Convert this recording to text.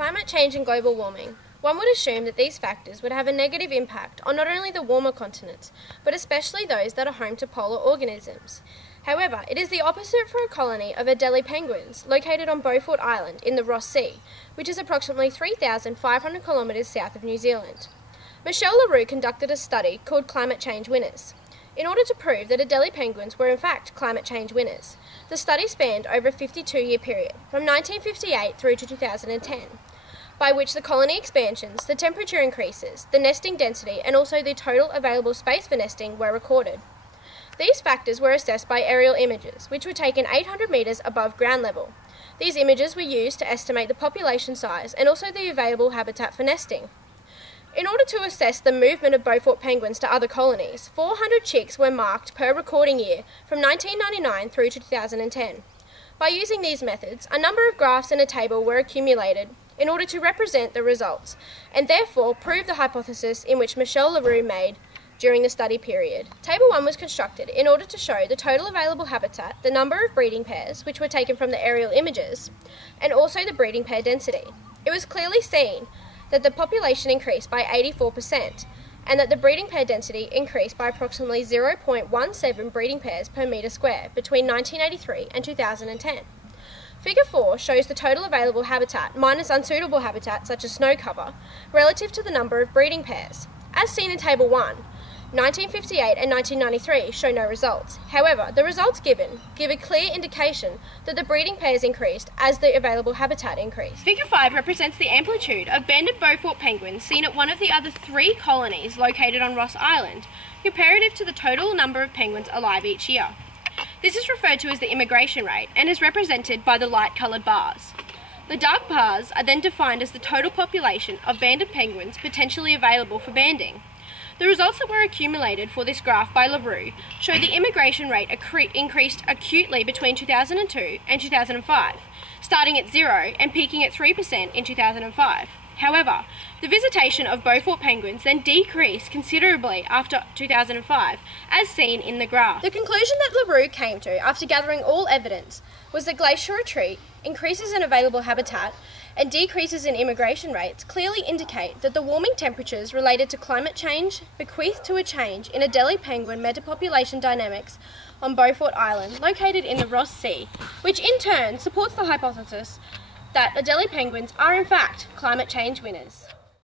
climate change and global warming, one would assume that these factors would have a negative impact on not only the warmer continents, but especially those that are home to polar organisms. However, it is the opposite for a colony of Adelie penguins located on Beaufort Island in the Ross Sea, which is approximately 3,500 kilometres south of New Zealand. Michel Leroux conducted a study called Climate Change Winners, in order to prove that Adelie penguins were in fact climate change winners. The study spanned over a 52-year period, from 1958 through to 2010, by which the colony expansions, the temperature increases, the nesting density, and also the total available space for nesting were recorded. These factors were assessed by aerial images, which were taken 800 metres above ground level. These images were used to estimate the population size and also the available habitat for nesting. In order to assess the movement of Beaufort penguins to other colonies, 400 chicks were marked per recording year from 1999 through to 2010. By using these methods, a number of graphs in a table were accumulated in order to represent the results, and therefore prove the hypothesis in which Michel Leroux made during the study period. Table 1 was constructed in order to show the total available habitat, the number of breeding pairs, which were taken from the aerial images, and also the breeding pair density. It was clearly seen that the population increased by 84%, and that the breeding pair density increased by approximately 0.17 breeding pairs per metre square between 1983 and 2010. Figure 4 shows the total available habitat minus unsuitable habitat such as snow cover relative to the number of breeding pairs. As seen in Table 1, 1958 and 1993 show no results. However, the results given give a clear indication that the breeding pairs increased as the available habitat increased. Figure 5 represents the amplitude of banded Beaufort penguins seen at one of the other 3 colonies located on Ross Island, comparative to the total number of penguins alive each year. This is referred to as the immigration rate and is represented by the light-coloured bars. The dark bars are then defined as the total population of banded penguins potentially available for banding. The results that were accumulated for this graph by Leroux show the immigration rate increased acutely between 2002 and 2005, starting at 0 and peaking at 3% in 2005. However, the visitation of Beaufort penguins then decreased considerably after 2005, as seen in the graph. The conclusion that Leroux came to after gathering all evidence was that glacial retreat, increases in available habitat, and decreases in immigration rates clearly indicate that the warming temperatures related to climate change bequeathed to a change in Adelie penguin metapopulation dynamics on Beaufort Island, located in the Ross Sea, which in turn supports the hypothesis that Adelie penguins are in fact climate change winners.